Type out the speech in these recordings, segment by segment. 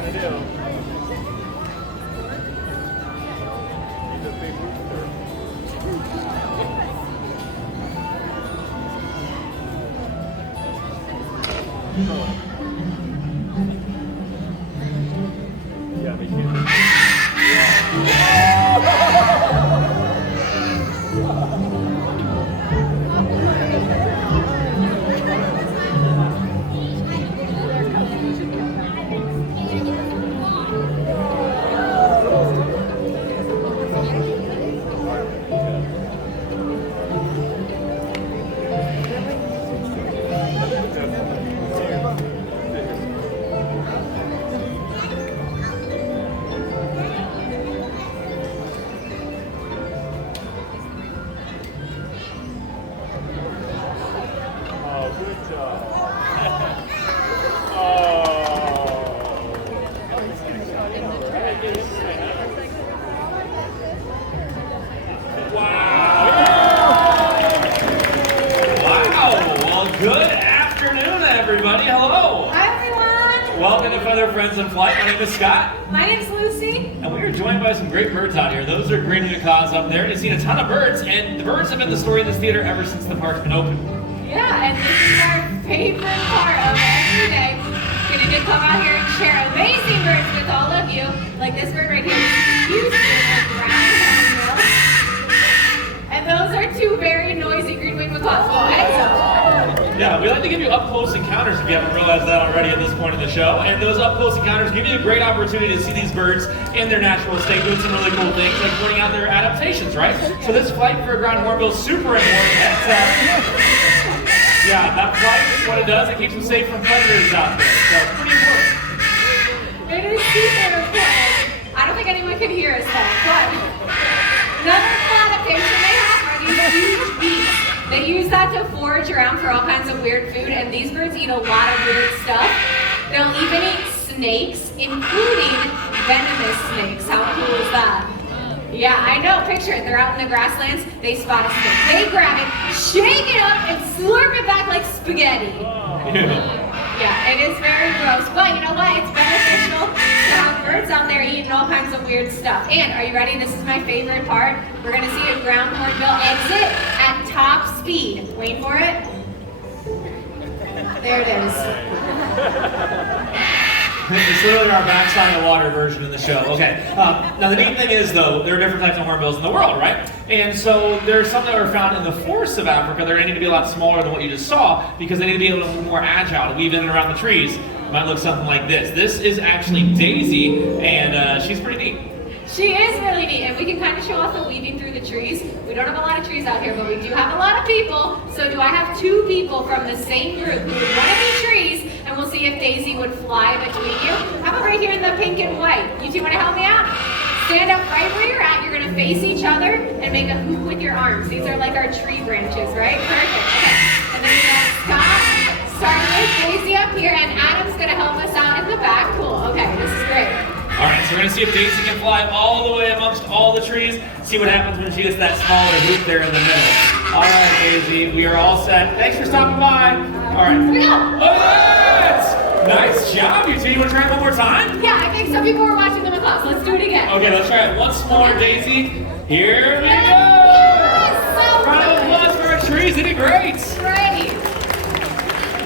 gonna do? He's a big rooster. Yeah, they can't. Oh, good job. Wow! Well, good afternoon, everybody. Hello. Hi everyone! Welcome to Feather Friends in Flight. My name is Scott, My name's Lucy. and we are joined by some great birds out here. Those are green macaws up there. You've seen a ton of birds, and the birds have been the story of this theater ever since the park's been open. Yeah, and this is our favorite part of every day. We're gonna just come out here and share amazing birds with all of you. Like this bird right here, Houston brown hornbill. And those are two very noisy green-winged macaws. Go ahead. Yeah, we like to give you up-close encounters if you haven't realized that already at this point in the show. And those up-close encounters give you a great opportunity to see these birds in their natural state doing some really cool things, like pointing out their adaptations, right? So this flight for a ground hornbill is super important. Yeah, that flight, what it does, it keeps them safe from predators out there. So it's pretty important. It is super important. I don't think anyone can hear us though, but another cool adaptation they have are these huge beaks. They use that to forage around for all kinds of weird food, and these birds eat a lot of weird stuff. They'll even eat snakes, including venomous snakes. How cool is that? Yeah, I know, picture it. They're out in the grasslands, they spot a snake. They grab it, shake it up, and slurp it back like spaghetti. Yeah, it is very gross, but you know what? It's beneficial to have birds out there eating all kinds of weird stuff. And are you ready? This is my favorite part. We're gonna see a ground hornbill exit at top speed. Wait for it. There it is. It's literally our backside of the water version of the show. Okay. Now the neat thing is, though, there are different types of hornbills in the world, right? And so there are some that are found in the forests of Africa. They need to be a lot smaller than what you just saw because they need to be able to move more agile, to weave in and around the trees. It might look something like this. This is actually Daisy, and she's pretty neat. She is really neat, and we can kind of show off the weaving through the trees. We don't have a lot of trees out here, but we do have a lot of people. So do I have two people from the same group who would want to be trees, and we'll see if Daisy would fly between you. How about right here in the pink and white? You two want to help me out? Stand up right where you're at. You're going to face each other and make a hoop with your arms. These are like our tree branches, right? Perfect. Okay. And then you're going to start with Daisy up here, and Adam's going to help us out in the back. Cool. Okay, this is great. All right, so we're gonna see if Daisy can fly all the way amongst all the trees. See what happens when she gets that smaller hoop there in the middle. All right, Daisy, we are all set. Thanks for stopping by. All right. Here we go. All right. Nice job, you two. You wanna try it one more time? Yeah, I think some people were watching them in class. Let's do it again. Okay, let's try it once more, Daisy. Here we go. So Round of good. applause for our trees. They did great. Great.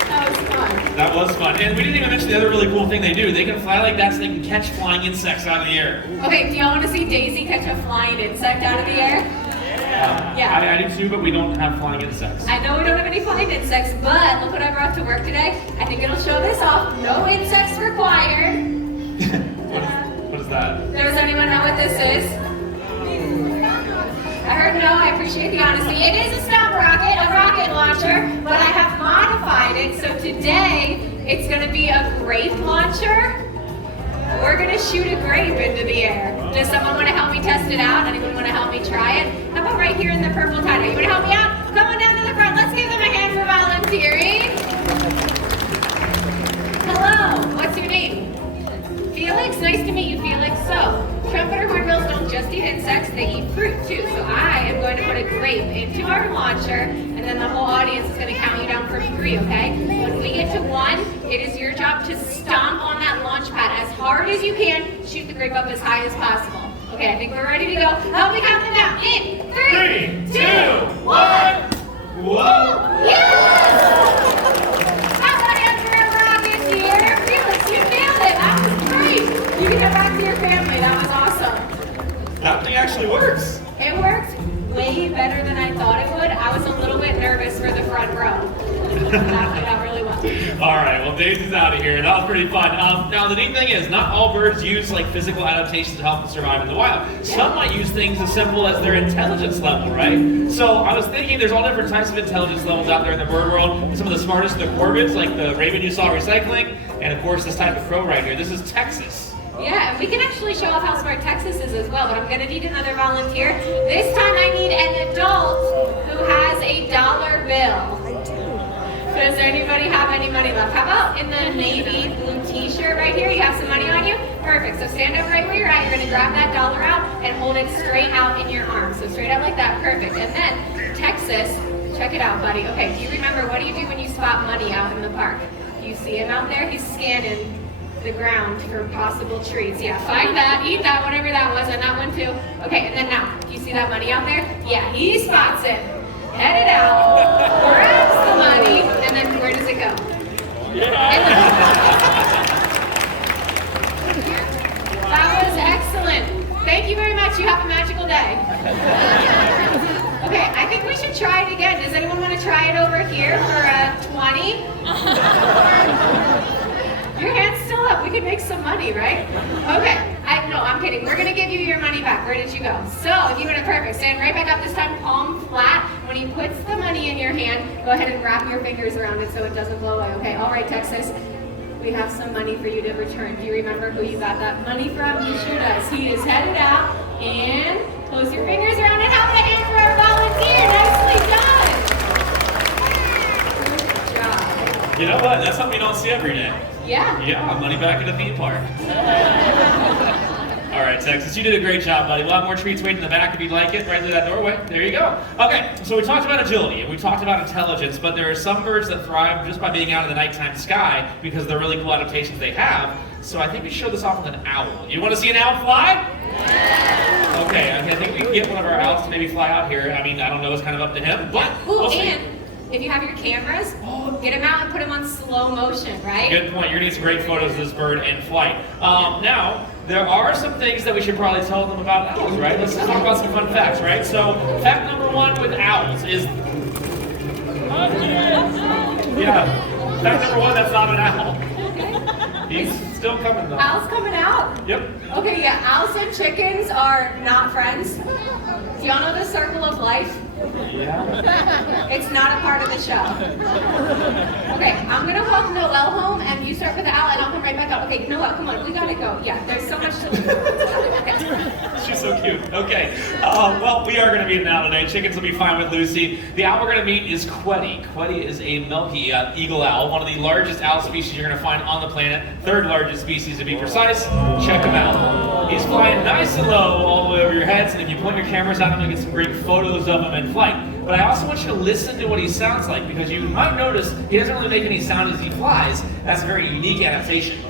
That was fun. That was fun. And we didn't even mention the other really cool thing they do. They can fly like that so they can catch flying insects out of the air. Okay, do y'all want to see Daisy catch a flying insect out of the air? Yeah. I do too, but we don't have flying insects. I know we don't have any flying insects, but look what I brought to work today. I think it'll show this off. No insects required. What is that? Does anyone know what this is? I heard no, I appreciate the honesty. It is a stop rocket, a rocket launcher, but I have modified it, so today it's gonna be a grape launcher. We're gonna shoot a grape into the air. Does someone wanna help me test it out? Anyone wanna help me try it? How about right here in the purple tie-dye? You wanna help me out? Come on down to the front. Let's give them a hand for volunteering. Hello, what's your name? Felix, nice to meet you, Felix. So, trumpeter hornbills don't just eat insects, they eat fruit too. So I am going to put a grape into our launcher, and then the whole audience is going to count you down from 3, okay? When we get to 1, it is your job to stomp on that launch pad as hard as you can, shoot the grape up as high as possible. Okay, I think we're ready to go. Help me count them down. In 3, 2, 1. Whoa! Yes! That one Emperor Rocket here. Felix, you nailed it. That was great. You can head back to your family. That was awesome. That thing actually works. It worked way better than I thought it would. I was a little bit nervous for the front row. That played out really well. All right, well, Dave's is out of here. That was pretty fun. Now, the neat thing is, not all birds use like physical adaptations to help them survive in the wild. Some might use things as simple as their intelligence level, right? So I was thinking there's all different types of intelligence levels out there in the bird world. And some of the smartest are the corvids, like the raven you saw recycling, and of course this type of crow right here. This is Texas. Yeah, and we can actually show off how smart Texas is as well, but I'm gonna need another volunteer. This time I need an adult who has a $1 bill. Does anybody have any money left? How about in the navy blue t-shirt right here? You have some money on you? Perfect. So stand up right where you're at. You're gonna grab that $1 out and hold it straight out in your arm. So straight out like that, perfect. And then Texas, check it out, buddy. Okay, do you remember, what do you do when you spot money out in the park? You see him out there? He's scanning the ground for possible treats. Yeah, find that, eat that, whatever that was, and that one too. Okay, and then now, do you see that money out there? Yeah, he spots it. Head it out, grabs the money, and then where does it go? That was excellent. Thank you very much. You have a magical day. Okay, I think we should try it again. Does anyone want to try it over here for a 20? Your hand's still up. We could make some money, right? Okay. No, I'm kidding. We're going to give you your money back. Where did you go? So, if you went it perfect, stand right back up this time, palm flat. When he puts the money in your hand, go ahead and wrap your fingers around it so it doesn't blow away. Okay, all right, Texas. We have some money for you to return. Do you remember who you got that money from? He sure does. He is headed out, and close your fingers around it. Have a hand for our volunteer. Nicely done. Good job. You know what? That's something you don't see every day. Yeah. Yeah, money back at the theme park. All right, Texas, you did a great job, buddy. A lot more treats waiting in the back if you'd like it, right through that doorway. There you go. Okay, so we talked about agility and we talked about intelligence, but there are some birds that thrive just by being out in the nighttime sky because of the really cool adaptations they have. So I think we show this off with an owl. You want to see an owl fly? Yeah. Okay, I think we can get one of our owls to maybe fly out here. I mean, I don't know, it's kind of up to him, but we'll see. And if you have your cameras, get them out and put them on slow motion, right? Good point. You're going to get some great photos of this bird in flight. Now, there are some things that we should probably tell them about owls, right? Let's talk about some fun facts, right? So, fact number 1 with owls is... Yeah, fact number 1, that's not an owl. He's still coming though. Owls coming out? Yep. Okay, yeah, owls and chickens are not friends. Do y'all know the circle of life? Yeah. It's not a part of the show. Okay, I'm gonna walk Noelle home and you start with the owl and I'll come right back up. Okay, Noelle, come on, we gotta go. Yeah, there's so much to look forward to. Okay. She's so cute. Okay. Well, we are going to meet an owl today. Chickens will be fine with Lucy. The owl we're going to meet is Queddy. Queddy is a milky eagle owl, one of the largest owl species you're going to find on the planet. 3rd largest species to be precise. Check him out. He's flying nice and low all the way over your heads, and if you point your cameras at him, you'll get some great photos of him in flight. But I also want you to listen to what he sounds like, because you might notice he doesn't really make any sound as he flies. That's a very unique adaptation.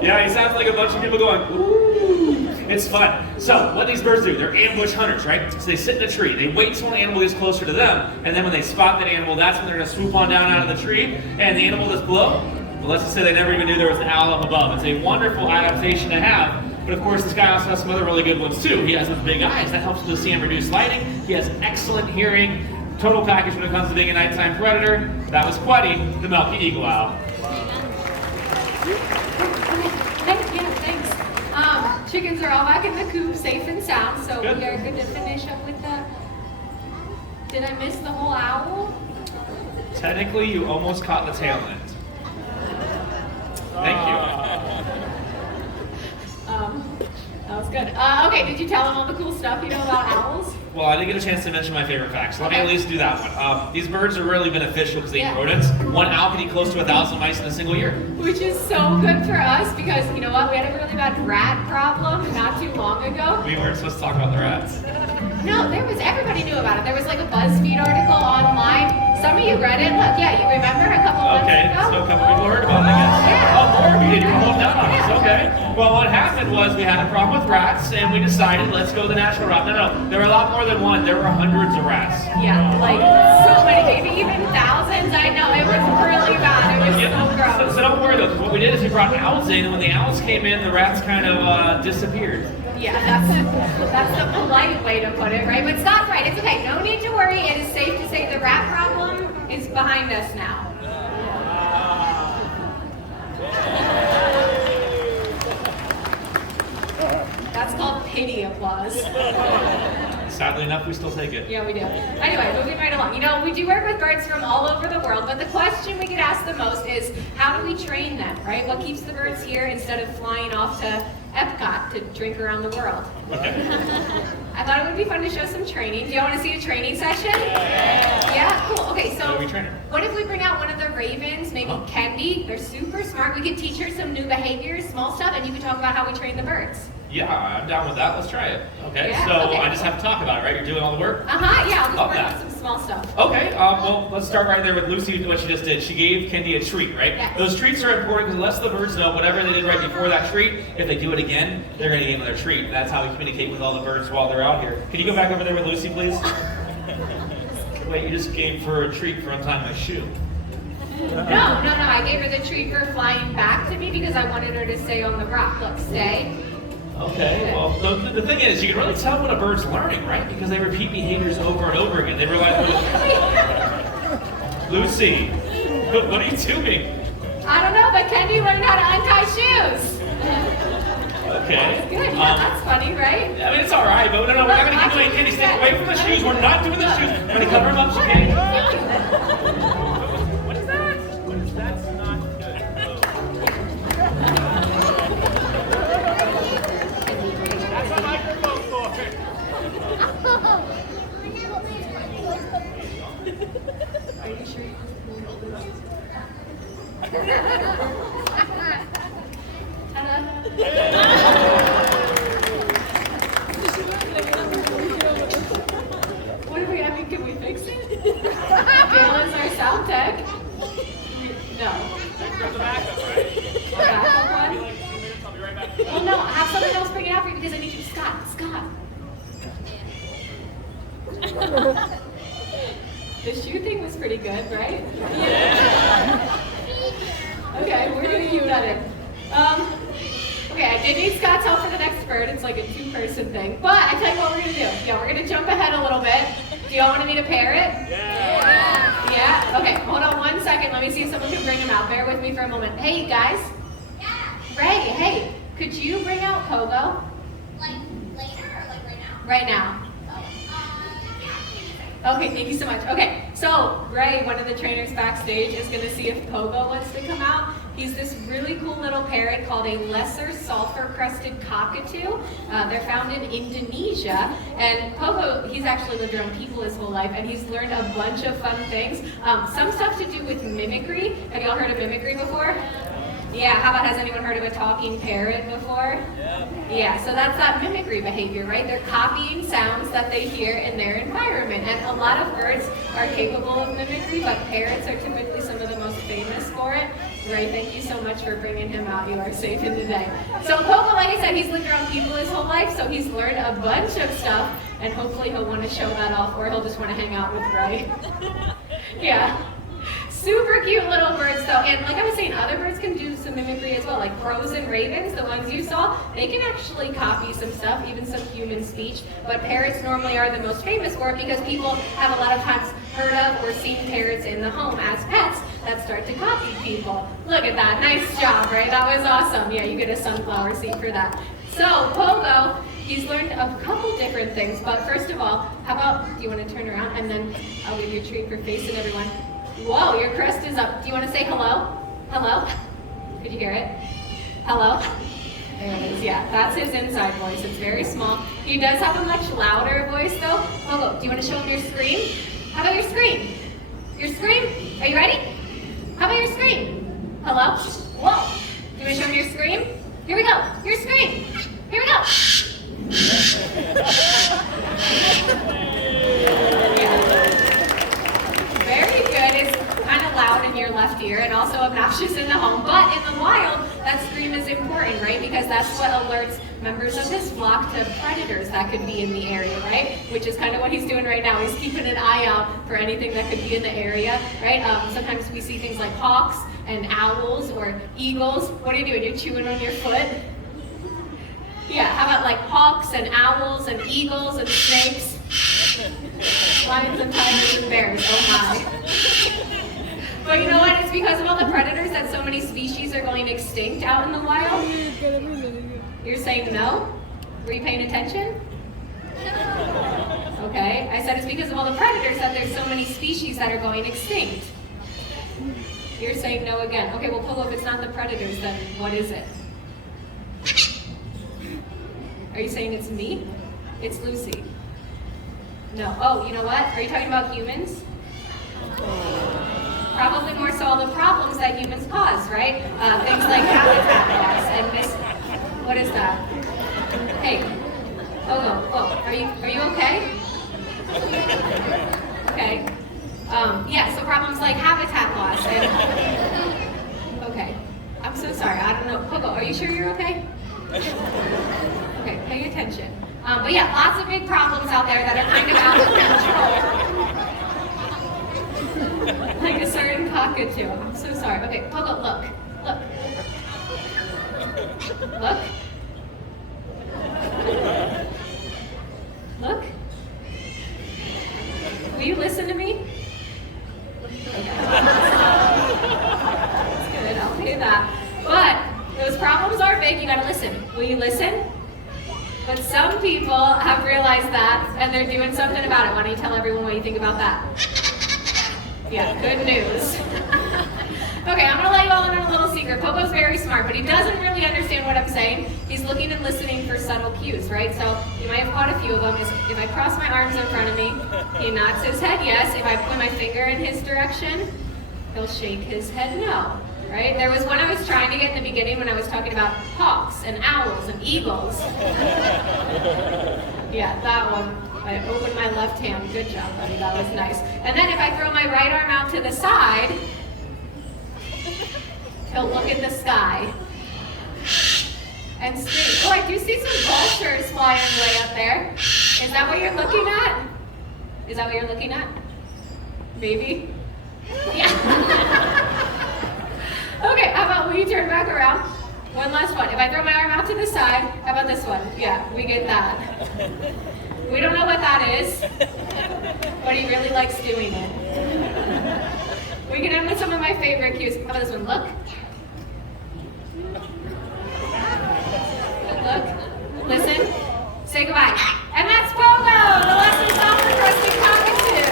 Yeah, he sounds like a bunch of people going, ooh. It's fun. So, what these birds do, they're ambush hunters, right? So they sit in a tree, they wait till an animal gets closer to them, and then when they spot that animal, that's when they're gonna swoop on down out of the tree, and the animal that's below, well, let's just say they never even knew there was an owl up above. It's a wonderful adaptation to have. But of course, this guy also has some other really good ones too. He has those big eyes, that helps to see and reduce lighting. He has excellent hearing, total package when it comes to being a nighttime predator. That was Queddy, the milky eagle owl. Thanks. Chickens are all back in the coop, safe and sound, so Good. we are good to finish up with the... Did I miss the whole owl? Technically, you almost caught the tail end. Thank you. That was good. Okay, did you tell them all the cool stuff you know about owls? Well, I didn't get a chance to mention my favorite fact, so let me Okay. at least do that one. These birds are really beneficial because they eat Yeah. rodents. One owl can eat close to 1,000 mice in a single year. Which is so good for us because, you know what, we had a really bad rat problem not too long ago. We weren't supposed to talk about the rats. No, everybody knew about it. There was like a BuzzFeed article online. Some of you read it. Look, yeah, you remember a couple months Okay, ago? so a couple people heard about it, I guess. Yeah. Oh, more of you did. You were holding down on us. Yeah. Okay. Well, what happened was we had a problem with rats, and we decided let's go the natural route. No, there were a lot more than one. There were hundreds of rats. Yeah, like so many, maybe even thousands. I know, it was really bad. It was so So gross. don't worry though, 'cause what we did is we brought owls in, and when the owls came in, the rats kind of disappeared. Yeah, that's the polite way to put it, right? But stop right. It's okay. No need to worry. It is safe to say the rat problem is behind us now. That's called pity applause. Sadly enough, we still take it. Yeah, we do. Anyway, moving right along. You know, we do work with birds from all over the world, but the question we get asked the most is, how do we train them, right? What keeps the birds here instead of flying off to Epcot to drink around the world? Okay. I thought it would be fun to show some training. Do you want to see a training session? Yeah, cool. Okay, How so do we train her? what if we bring out one of the ravens, maybe Huh? Kendi? They're super smart. We could teach her some new behaviors, small stuff, and you could talk about how we train the birds. Yeah, I'm down with that. Let's try it. Okay, Yeah, so okay. I just have to talk about it, right? You're doing all the work? Uh-huh, yeah, I'll just Love work that. on some small stuff. Okay, well, let's start right there with Lucy, what she just did. She gave Kendi a treat, right? Yeah. Those treats are important because it lets the birds know whatever they did right before that treat, if they do it again, they're going to get another treat. And that's how we communicate with all the birds while they're out here. Can you go back over there with Lucy, please? Wait, you just gave her a treat for untying my shoe. No, I gave her the treat for flying back to me because I wanted her to stay on the rock. Look, stay. Okay, well, the thing is, you can really tell when a bird's learning, right? Because they repeat behaviors over and over again. They realize, Lucy, what are you doing? I don't know, but Kendi learned how to untie shoes. Okay. Good, yeah, that's funny, right? I mean, it's all right, but no, we're not going to keep doing Kendi. Stay away from the shoes. We're not doing the shoes. We're going to cover them up, okay? What is that? That's not good. That's a microphone for. Are you sure? What do we, I mean, can we fix it? Gail is our sound tech. No. Grab the backup, right? Backup Be one? like 2 minutes, I'll be right back. Well, no, have someone else bring it out for you because I need you to Scott. The shoe thing was pretty good, right? Yeah. Okay, we're gonna keep that in. Okay, I did need Scott's help for the next bird. It's like a two-person thing. But I tell you what we're gonna do. Yeah, we're gonna jump ahead a little bit. Do y'all want to meet a parrot? Yeah. Yeah? Okay, hold on 1 second. Let me see if someone can bring him out. Bear with me for a moment. Hey, guys. Ray, hey, could you bring out Pogo? Like later or like right now? Right now. Okay, thank you so much. Okay, so Ray, one of the trainers backstage, is going to see if Pogo wants to come out. He's this really cool little parrot called a lesser sulfur-crested cockatoo. They're found in Indonesia, and Pogo, he's actually lived around people his whole life, and he's learned a bunch of fun things. Some stuff to do with mimicry. Have y'all heard of mimicry before? Yeah, how about, has anyone heard of a talking parrot before? Yeah, so that's that mimicry behavior, right? They're copying sounds that they hear in their environment. And a lot of birds are capable of mimicry, but parrots are typically some of the most famous for it. Ray, thank you so much for bringing him out. You are safe in the day. So Pogo, like I said, he's lived around people his whole life, so he's learned a bunch of stuff, and hopefully he'll want to show that off, or he'll just want to hang out with Ray. Yeah. Super cute little birds though, and like I was saying, other birds can do some mimicry as well, like crows and ravens, the ones you saw, they can actually copy some stuff, even some human speech, but parrots normally are the most famous for it because people have a lot of times heard of or seen parrots in the home as pets that start to copy people. Look at that, nice job, right? That was awesome. Yeah, you get a sunflower seed for that. So, Pogo, he's learned a couple different things, but first of all, how about, do you want to turn around and then I'll give you a treat for facing everyone. Whoa, your crest is up. Do you want to say hello? Hello? Could you hear it? Hello? There it is, yeah. That's his inside voice. It's very small. He does have a much louder voice though. Pogo, do you want to show him your scream? How about your scream? Your scream? Are you ready? How about your scream? Hello? Whoa. Do you want to show him your scream? Here we go. Your scream. Here we go. Yeah. Very good. It's kind of loud in your left ear and also obnoxious in the home. But in the wild, that scream is important, right? Because that's what alerts members of his flock to predators that could be in the area, right? Which is kind of what he's doing right now. He's keeping an eye out for anything that could be in the area, right? Sometimes we see things like hawks and owls or eagles. What are you doing? You're chewing on your foot? Yeah, how about like hawks and owls and eagles and snakes? Lions and tigers and bears, oh my. But you know what? It's because of all the predators that so many species are going extinct out in the wild. You're saying no? Were you paying attention? Okay, I said it's because of all the predators that there's so many species that are going extinct. You're saying no again. Okay, well, Pogo, if it's not the predators, then what is it? Are you saying it's me? It's Lucy. No. Oh, you know what? Are you talking about humans? Probably more so all the problems that humans cause, right? Things like habitat loss and what is that? Hey, Pogo, whoa, are you okay? Okay. Yeah, so problems like habitat loss and okay. I'm so sorry, I don't know. Pogo, are you sure you're okay? Okay, pay attention. But yeah, lots of big problems out there that are kind of out of control. Like a certain cockatoo. I'm so sorry. Okay, Pogo, look. Look. Look. Will you listen to me? Okay. That's good, I'll pay that. But those problems are big, you gotta listen. Will you listen? But some people have realized that and they're doing something about it. Why don't you tell everyone what you think about that? Yeah, good news. Okay, I'm gonna let you all in on a little secret. Pogo's very smart, but he doesn't really understand what I'm saying. He's looking and listening for subtle cues, right? So you might have caught a few of them. Is if I cross my arms in front of me, he nods his head yes. If I point my finger in his direction, he'll shake his head no, right? There was one I was trying to get in the beginning when I was talking about hawks and owls and eagles. Yeah, that one. I opened my left hand. Good job, buddy. That was nice. And then if I throw my right arm out to the side, he'll look at the sky and scream. Oh, I do see some vultures flying way up there. Is that what you're looking at? Is that what you're looking at? Maybe? Yeah. Okay, how about will you turn back around? One last one. If I throw my arm out to the side, how about this one? Yeah, we get that. We don't know what that is, but he really likes doing it. We can end with some of my favorite cues. How about this one? Look. Look. Listen. Say goodbye. And that's Pogo, the lessons off the Rusty Cockatoo.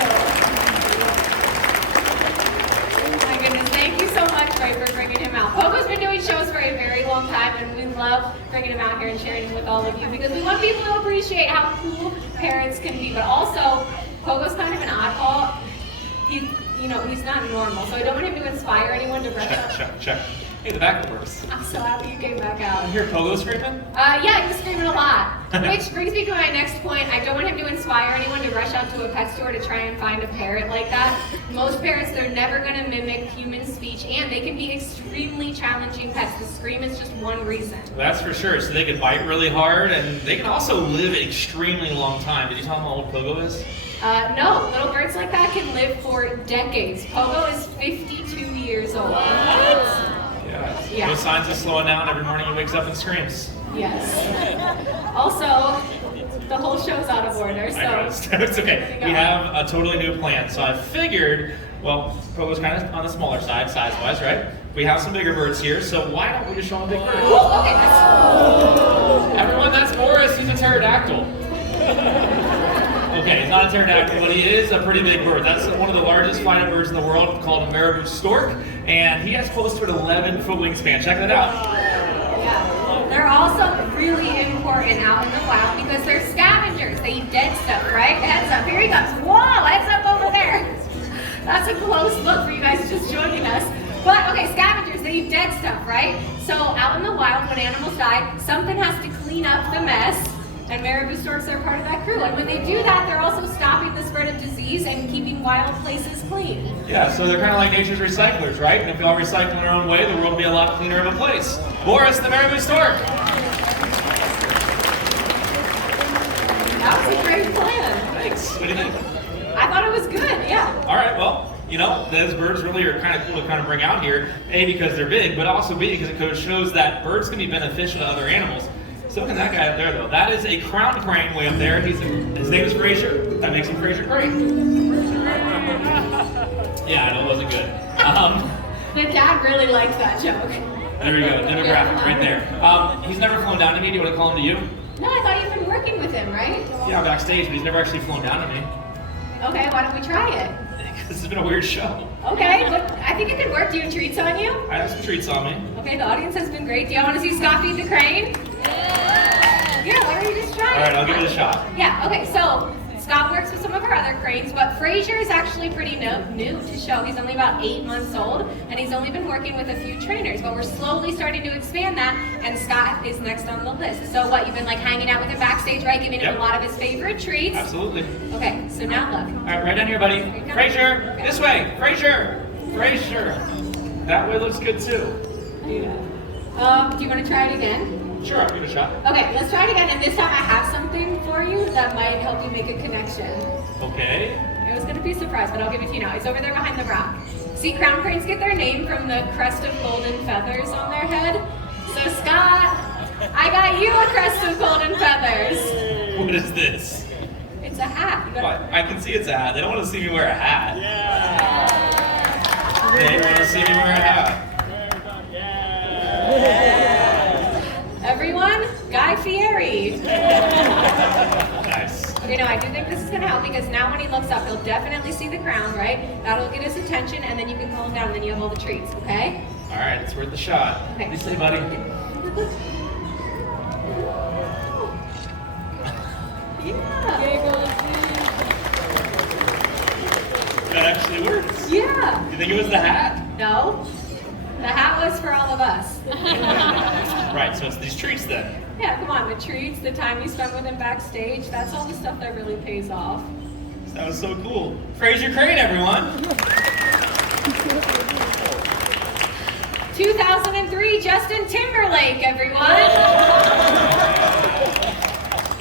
Oh my goodness, thank you so much, Ray, for bringing him out. Pogo's been doing shows for a very long time, and we love bringing him out here and sharing him with all of you because we want people to appreciate how cool parents can be. But also, Pogo's kind of an oddball. He's not normal, so I don't want him to inspire anyone to rush out. Check. Hey, the back works. I'm so happy you came back out. You hear Pogo screaming? Yeah, he was screaming a lot. Which brings me to my next point. I don't want him to inspire anyone to rush out to a pet store to try and find a parrot like that. Most parrots, they're never going to mimic human speech, and they can be extremely challenging pets. The scream is just one reason. That's for sure. So they can bite really hard, and they can also live an extremely long time. Did you tell them how old Pogo is? No, little birds like that can live for decades. Pogo is 52 years old. Yeah. No signs of slowing down. Every morning he wakes up and screams. Yes. Also, the whole show's out of order, so. I know, it's okay. We have a totally new plan. So I figured, well, Pogo's kind of on the smaller side, size-wise, right? We have some bigger birds here, so why don't we just show him a big bird? Oh, okay. Everyone, that's Morris. He's a pterodactyl. Okay, he's not a pterodactyl, but he is a pretty big bird. That's one of the largest flying birds in the world, called a marabou stork, and he has close to an 11-foot wingspan. Check that out. Yeah. They're also really important out in the wild because they're scavengers. They eat dead stuff, right? Heads up, here he comes. Whoa, heads up over there. That's a close look for you guys just joining us. But okay, scavengers, they eat dead stuff, right? So out in the wild, when animals die, something has to clean up the mess, and marabou storks are part of that crew. And when they do that, they're also stopping the spread of disease and keeping wild places clean. Yeah, so they're kind of like nature's recyclers, right? And if we all recycle in our own way, the world will be a lot cleaner of a place. Boris, the marabou stork. That was a great plan. Thanks. What do you think? I thought it was good, yeah. All right, well, you know, those birds really are kind of cool to kind of bring out here. A, because they're big, but also B, because it shows that birds can be beneficial to other animals. So look at that guy up there, though. That is a crowned crane way up there. His name is Fraser. That makes him Fraser Crane. Yeah, I know it wasn't good. The dad really liked that joke. There we go, demographic right there. He's never flown down to me. Do you want to call him to you? No, I thought you've been working with him, right? Yeah, backstage, but he's never actually flown down to me. Okay, why don't we try it? This has been a weird show. Okay, but I think it could work. Do you have treats on you? I have some treats on me. Okay, the audience has been great. Do y'all want to see Scott feed the crane? Yeah, why don't you just try it? All right, I'll give it a shot. Yeah, okay, so Scott works with some of our other cranes, but Fraser is actually pretty new to show. He's only about 8 months old, and he's only been working with a few trainers, but we're slowly starting to expand that, and Scott is next on the list. So what, you've been like hanging out with him backstage, right? Giving him a lot of his favorite treats? Absolutely. Okay, so now look. All right, right down here, buddy. Fraser, this way. Fraser, Fraser. That way looks good too. Do you want to try it again? Sure, I'll give it a shot. Okay, let's try it again, and this time I have something for you that might help you make a connection. Okay. It was going to be a surprise, but I'll give it to you now. It's over there behind the rock. See, crown cranes get their name from the crest of golden feathers on their head. So Scott, I got you a crest of golden feathers. What is this? It's a hat. You What? gotta- I can see it's a hat. They don't want to see me wear a hat. Yeah. They want to see me wear a hat. Everyone, Guy Fieri. Nice. Okay, no, I do think this is going to help because now when he looks up, he'll definitely see the crown, right? That'll get his attention, and then you can calm down, and then you have all the treats, okay? All right, it's worth the shot. Okay. What do you say, buddy? That actually works. Yeah. You think it was the hat? No. The hat was for all of us. Right, so it's these treats then. Yeah, come on, the treats, the time you spent with him backstage, that's all the stuff that really pays off. That was so cool. Fraser Crane, everyone. 2003, Justin Timberlake, everyone.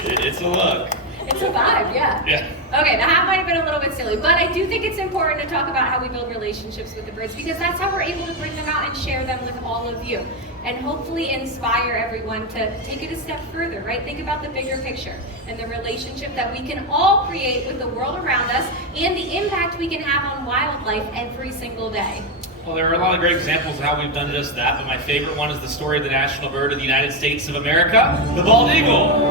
It's a look. It's a vibe, yeah. Yeah. Okay, the hat might have been a little bit silly, but I do think it's important to talk about how we build relationships with the birds because that's how we're able to bring them out and share them with all of you and hopefully inspire everyone to take it a step further, right? Think about the bigger picture and the relationship that we can all create with the world around us and the impact we can have on wildlife every single day. Well, there are a lot of great examples of how we've done just that, but my favorite one is the story of the national bird of the United States of America, the bald eagle.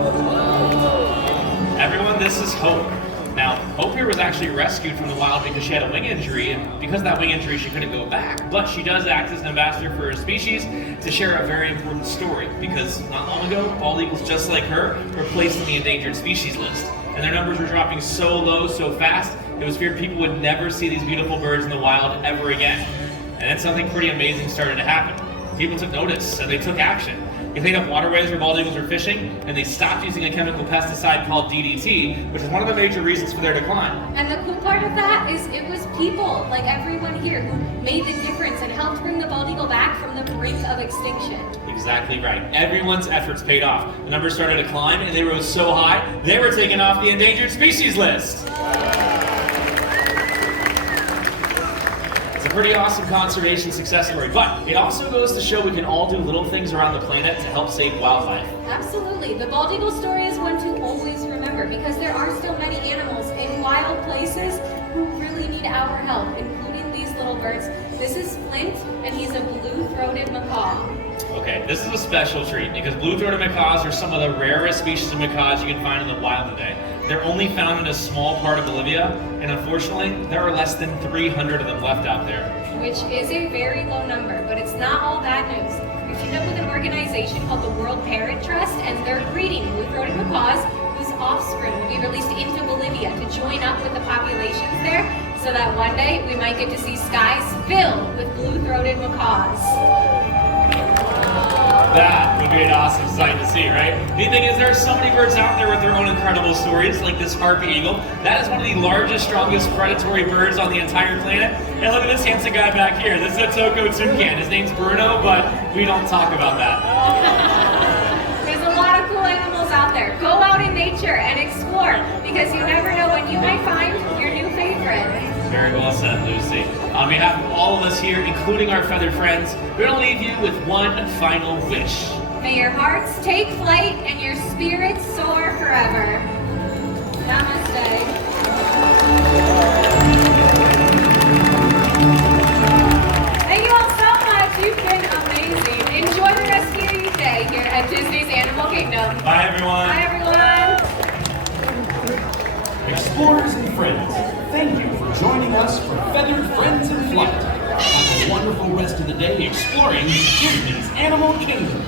Everyone, this is Hope. Now, Hope here was actually rescued from the wild because she had a wing injury, and because of that wing injury, she couldn't go back. But she does act as an ambassador for her species to share a very important story, because not long ago, bald eagles just like her were placed on the endangered species list. And their numbers were dropping so low, so fast, it was feared people would never see these beautiful birds in the wild ever again. And then something pretty amazing started to happen. People took notice, and they took action. They cleaned up waterways where bald eagles were fishing, and they stopped using a chemical pesticide called DDT, which is one of the major reasons for their decline. And the cool part of that is it was people, like everyone here, who made the difference and helped bring the bald eagle back from the brink of extinction. Exactly right. Everyone's efforts paid off. The numbers started to climb, and they rose so high, they were taken off the endangered species list. It's a pretty awesome conservation success story, but it also goes to show we can all do little things around the planet to help save wildlife. Absolutely. The bald eagle story is one to always remember because there are still many animals in wild places who really need our help, including these little birds. This is Flint, and he's a blue-throated macaw. Okay, this is a special treat because blue-throated macaws are some of the rarest species of macaws you can find in the wild today. They're only found in a small part of Bolivia, and unfortunately, there are less than 300 of them left out there. Which is a very low number, but it's not all bad news. If you teamed up with an organization called the World Parrot Trust, and they're breeding blue-throated macaws whose offspring will be released into Bolivia to join up with the populations there, so that one day we might get to see skies filled with blue-throated macaws. That would be an awesome sight to see, right? The thing is, there are so many birds out there with their own incredible stories, like this harpy eagle. That is one of the largest, strongest predatory birds on the entire planet. And look at this handsome guy back here. This is a Toko toucan. His name's Bruno, but we don't talk about that. There's a lot of cool animals out there. Go out in nature and explore, because you never know when you might find your new favorite. Very well said, Lucy. On behalf of all of us here, including our feathered friends, we're going to leave you with one final wish. May your hearts take flight and your spirits soar forever. Namaste. Thank you all so much. You've been amazing. Enjoy the rest of your day here at Disney's Animal Kingdom. Bye, everyone. Bye, everyone. Explorers and friends, thank you for joining us for Feathered Friends in Flight. Have a wonderful rest of the day exploring Disney's Animal Kingdom.